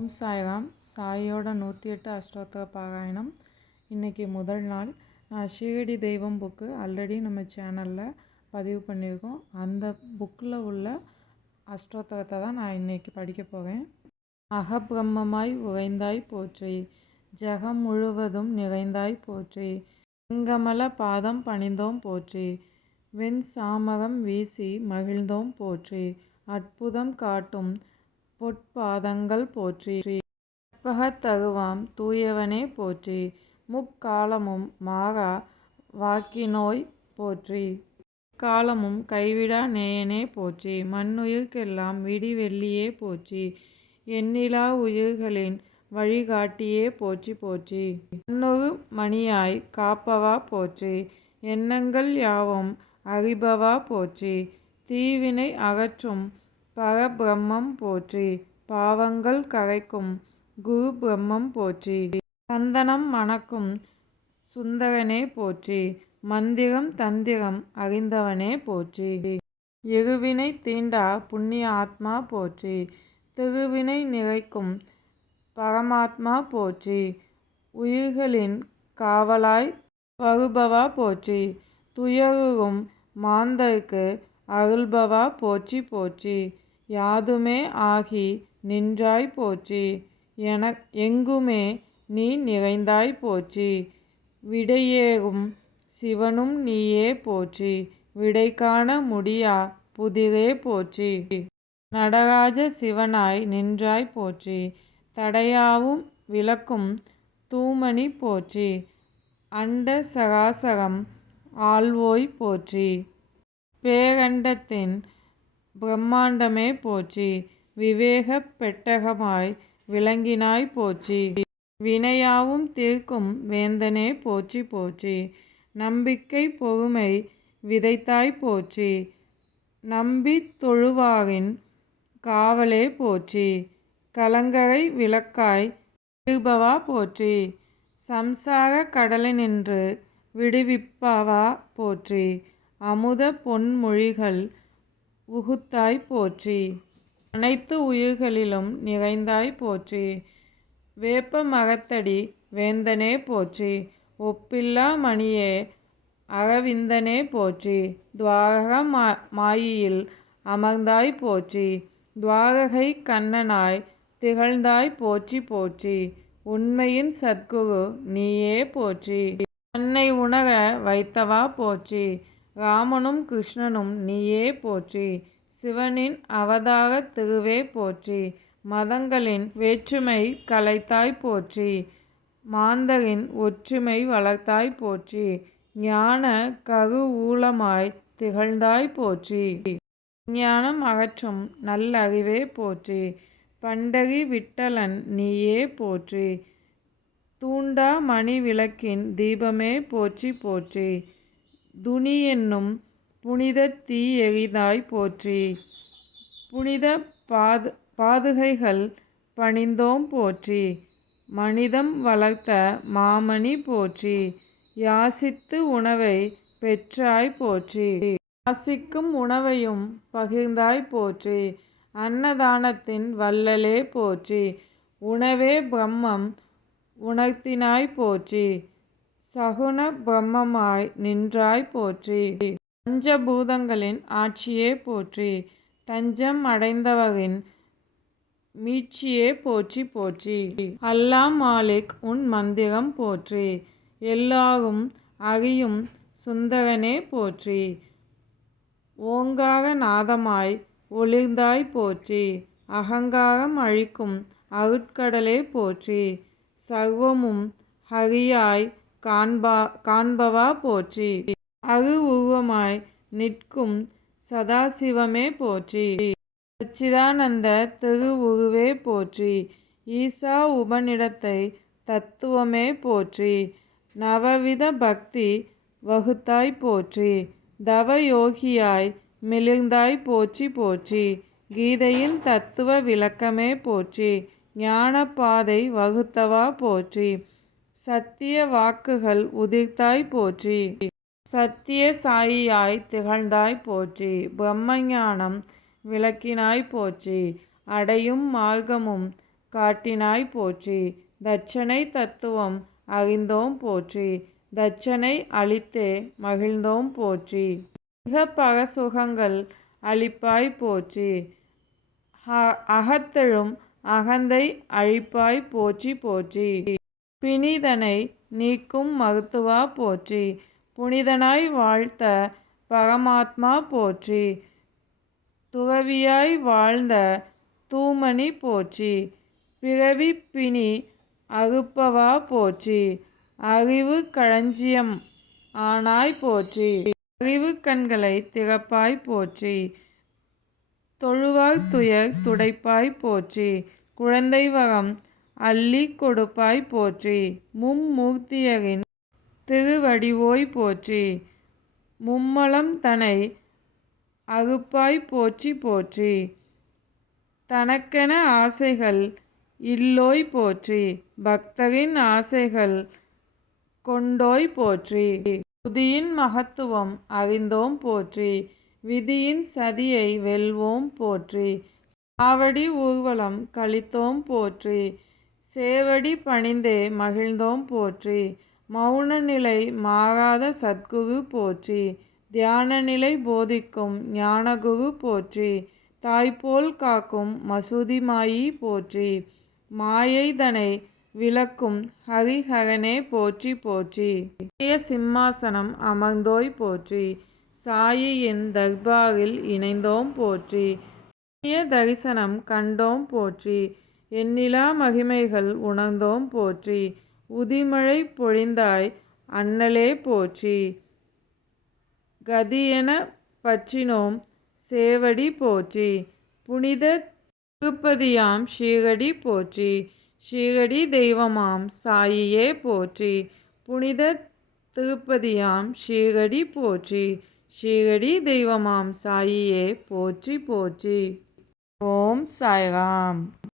ஓம் சாய்ராம். சாயோட நூற்றி எட்டு அஷ்டோத்திர பாராயணம். இன்றைக்கி முதல் நாள். நான் ஷீரடி தெய்வம் புக்கு ஆல்ரெடி நம்ம சேனலில் பதிவு பண்ணியிருக்கோம். அந்த புக்கில் உள்ள அஷ்டோத்திரத்தை தான் நான் இன்றைக்கி படிக்க போகிறேன் அகபிரம்மமாய் உறைந்தாய் போற்றி. ஜெகம் முழுவதும் நிறைந்தாய் போற்றி. செங்கமல பாதம் பணிந்தோம் போற்றி. வெண் சாமரம் வீசி மகிழ்ந்தோம் போற்றி. அற்புதம் காட்டும் பொற்பாதங்கள் போற்றி. கற்பகத்தருவாம் தூயவனே போற்றி. முக்காலமும் மாறா வாக்கினோய் போற்றி. காலமும் கைவிடா நேயனே போற்றி. மண்ணுயிர்க்கெல்லாம் விடிவெள்ளியே போற்றி. எண்ணிலா உயிர்களின் வழிகாட்டியே போற்றி போற்றி. மண்ணொரு மணியாய் காப்பவா போற்றி. எண்ணங்கள் யாவும் அறிபவா போற்றி. தீவினை அகற்றும் பரபிரம்மம் போற்றி. பாவங்கள் கரைக்கும். குரு பிரம்மம் போற்றி. சந்தனம் மணக்கும். சுந்தரனே போற்றி. மந்திரம் தந்திரம் அறிந்தவனே போற்றி. இருவினை தீண்டா புண்ணிய ஆத்மா போற்றி. திருவினை நிறைக்கும். பரமாத்மா போற்றி. உயிர்களின் காவலாய் வருபவா போற்றி. துயருறும் மாந்தருக்கு அருள்பவா போற்றி போற்றி. யாதுமே ஆகி நின்றாய் போற்றி என எங்குமே நீ நிறைந்தாய் போற்றி விடையேறும் சிவனும் நீயே போற்றி விடை காண முடியா புதிரே போற்றி நடராஜ சிவனாய் நின்றாய் போற்றி தடையாவும் விளக்கும் தூமணி போற்றி அண்ட சகாசகம் ஆள்வோய் போற்றி பேரண்டத்தின் பிரம்மாண்டமே போற்றி விவேக பெட்டகமாய் விளங்கினாய் போற்றி வினையாவும் தீர்க்கும் வேந்தனே போற்றி போற்றி நம்பிக்கை பொறுமை விதைத்தாய் போற்றி நம்பி தொழுவாரின் காவலே போற்றி கலங்கரை விளக்காய் இருபவா போற்றி சம்சார கடலினின்று விடுவிப்பவா போற்றி அமுத பொன்மொழிகள் உகுத்தாய் போற்றி. அனைத்து உயிர்களிலும் நிறைந்தாய் போற்றி. வேப்ப மகத்தடி வேந்தனே போற்றி. ஒப்பில்லா மணியே அரவிந்தனே போற்றி. துவாரக மா மாயியில் அமர்ந்தாய் போற்றி. துவாரகை கண்ணனாய் திகழ்ந்தாய் போற்றி போற்றி. உண்மையின் சத்குரு நீயே போற்றி. தன்னை உணர வைத்தவா போற்றி. ராமனும் கிருஷ்ணனும் நீயே போற்றி. சிவனின் அவதார திருவே போற்றி. மதங்களின் வேற்றுமை கலைத்தாய் போற்றி. மாந்தரின் ஒற்றுமை வளர்த்தாய் போற்றி. ஞான கரு ஊலமாய் திகழ்ந்தாய் போற்றி. ஞானம் அகற்றும் நல்லறிவே போற்றி. பண்டகி விட்டலன் நீயே போற்றி. தூண்டா மணி விளக்கின் தீபமே போற்றி போற்றி. துணி என்னும் புனித தீ எரிதாய் போற்றி. புனித பாது பாதுகைகள் பணிந்தோம் போற்றி. மனிதம் வளர்த்த மாமணி போற்றி. யாசித்து உணவை பெற்றாய் போற்றி. யாசிக்கும் உணவையும் பகிர்ந்தாய் போற்றி. அன்னதானத்தின் வல்லலே போற்றி. உணவே பிரம்மம் உணர்த்தினாய் போற்றி. சகுன பிரம்மமாய் நின்றாய் போற்றி. பஞ்சபூதங்களின் ஆட்சியே போற்றி. தஞ்சம் அடைந்தவரின் மீட்சியே போற்றி போற்றி. அல்லா மாலிக் உன் மந்திரம் போற்றி. எல்லாரும் அறியும் சுந்தரனே போற்றி. ஓங்கார நாதமாய் ஒளிர்ந்தாய் போற்றி. அகங்காரம் அழிக்கும் அருட்கடலே போற்றி. சர்வமும் ஹரியாய் காண்பா காண்பவா போற்றி. அரு உருவமாய் நிற்கும் சதாசிவமே போற்றி. சச்சிதானந்த திருவுருவே போற்றி. ஈசா உபனிடத்தை தத்துவமே போற்றி. நவவித பக்தி வகுத்தாய் போற்றி. தவயோகியாய் மிளிர்ந்தாய் போற்றி போற்றி. கீதையின் தத்துவ விளக்கமே போற்றி. ஞானப்பாதை வகுத்தவா போற்றி. சத்திய வாக்குகள் உதிர்த்தாய் போற்றி. சத்திய சாயியாய் திகழ்ந்தாய் போற்றி. பிரம்மஞானம் விளக்கினாய் போற்றி. அடையும் மார்க்கமும் காட்டினாய் போற்றி. தட்சணை தத்துவம் அறிந்தோம் போற்றி. தட்சணை அளித்தே மகிழ்ந்தோம் போற்றி. மிக பகசுகங்கள் அளிப்பாய் போற்றி. அகத்தெழும் அகந்தை அழிப்பாய் போற்றி போற்றி. பிணிதனை நீக்கும் மருத்துவா போற்றி. புனிதனாய் வாழ்த்த பரமாத்மா போற்றி. துறவியாய் வாழ்ந்த தூமணி போற்றி. பிறவி பிணி அறுப்பவா போற்றி. அறிவு களஞ்சியம் ஆனாய் போற்றி. அறிவு கண்களை திறப்பாய் போற்றி. தொழுவாய் துயர் துடைப்பாய் போற்றி. குழந்தை வரம் அள்ளி கொடுப்பாய் போற்றி. மும்மூர்த்தியரின் திருவடிவோய் போற்றி. மும்மலம் தனை அறுப்பாய் போற்றி போற்றி. தனக்கென ஆசைகள் இல்லோய் போற்றி. பக்தரின் ஆசைகள் கொண்டோய் போற்றி. புதியின் மகத்துவம் அறிந்தோம் போற்றி. விதியின் சதியை வெல்வோம் போற்றி. சாவடி ஊர்வலம் கழித்தோம் போற்றி. சேவடி பணிந்தே மகிழ்ந்தோம் போற்றி. மௌன நிலை மாறாத சத்குரு போற்றி. தியான நிலை போதிக்கும் ஞானகுரு போற்றி. தாய்போல் காக்கும் மசூதி மாயி போற்றி மாயைதனை விளக்கும் ஹரிஹரனே போற்றி போற்றி. சிம்மாசனம் அமர்ந்தோய் போற்றி. சாயியின் தர்பாரில் இணைந்தோம் போற்றி. தரிசனம் கண்டோம் போற்றி. எண்ணிலா மகிமைகள் உணர்ந்தோம் போற்றி. உதிமழை பொழிந்தாய் அண்ணலே போற்றி. கதியென பற்றினோம் சேவடி போற்றி. புனித திருப்பதியாம் ஸ்ரீகடி போற்றி. ஸ்ரீகடி தெய்வமாம் சாயியே போற்றி. புனித திருப்பதியாம் ஸ்ரீகடி போற்றி. ஸ்ரீகடி தெய்வமாம் சாயியே போற்றி போற்றி. ஓம் சாய்ராம்.